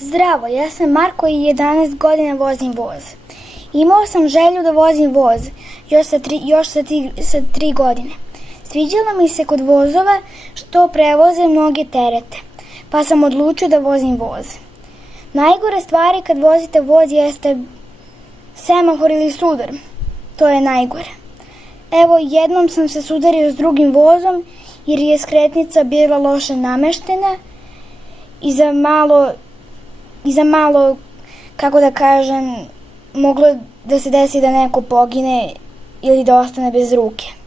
Zdravo, ja sam Marko i 11 godina vozim voz. Imao sam želju da vozim voz još sa 3 godine. Sviđalo mi se kod vozova što prevoze mnoge terete, pa sam odlučio da vozim voz. Najgore stvari kad vozite voz jeste semafor ili sudar. To je najgore. Evo, jednom sam se sudario s drugim vozom jer je skretnica bila loše nameštena i za malo, kako da kažem, moglo da se desi da neko pogine ili da ostane bez ruke.